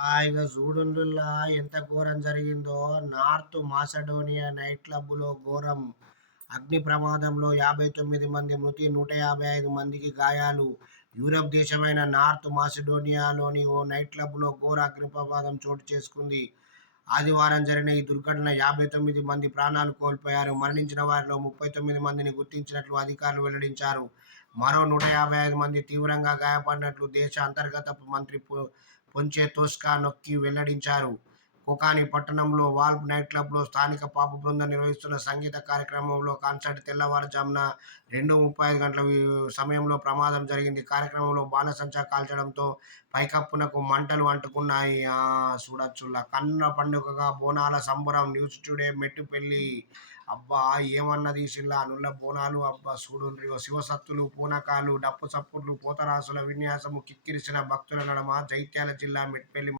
ఇగ జూడుండుల్లా ఎంత ఘోరం జరిగిందో. నార్త్ మాసిడోనియా నైట్ క్లబ్‌లో ఘోరం. అగ్ని ప్రమాదంలో 59 మంది మృతి, 155 మందికి గాయాలు. యూరప్ దేశమైన నార్త్ మాసిడోనియాలోని ఓ నైట్ క్లబ్‌లో ఘోర అగ్ని ప్రమాదం చోటు చేసుకుంది. ఆదివారం జరిగిన ఈ దుర్ఘటన 59 మంది ప్రాణాలు కోల్పోయారు. మరణించిన వారిలో 39 మందిని గుర్తించినట్లు అధికారులు వెల్లడించారు. మరో 155 మంది తీవ్రంగా గాయపడినట్లు దేశ అంతర్గత మంత్రి పొంచే తోస్కా నొక్కి వెల్లడించారు. కొకాని పట్టణంలో వాల్వ్ నైట్ క్లబ్‌లో స్థానిక పాప్ బృందం నిర్వహిస్తున్న సంగీత కార్యక్రమంలో కాన్సర్ట్ తెల్లవారుజామున 2:35 గంటల సమయంలో ప్రమాదం జరిగింది. కార్యక్రమంలో బాణసంచా కాల్చడంతో పైకప్పునకు మంటలు అంటుకున్నాయి. చూడొచ్చుల్లా కన్నుల పండుగగా బోనాల సంబరం. News today Mettupalli. అబ్బా! ఏమన్నా తీసిండ్లా నుల్ల బోనాలు. అబ్బా! చూడుండ్రి శివసత్తులు, పూనకాలు, డప్పు చప్పుళ్ళు, పోతరాజుల విన్యాసము కిక్కిరిసిన భక్తుల నడుమ జగిత్యాల జిల్లా మెట్పల్లి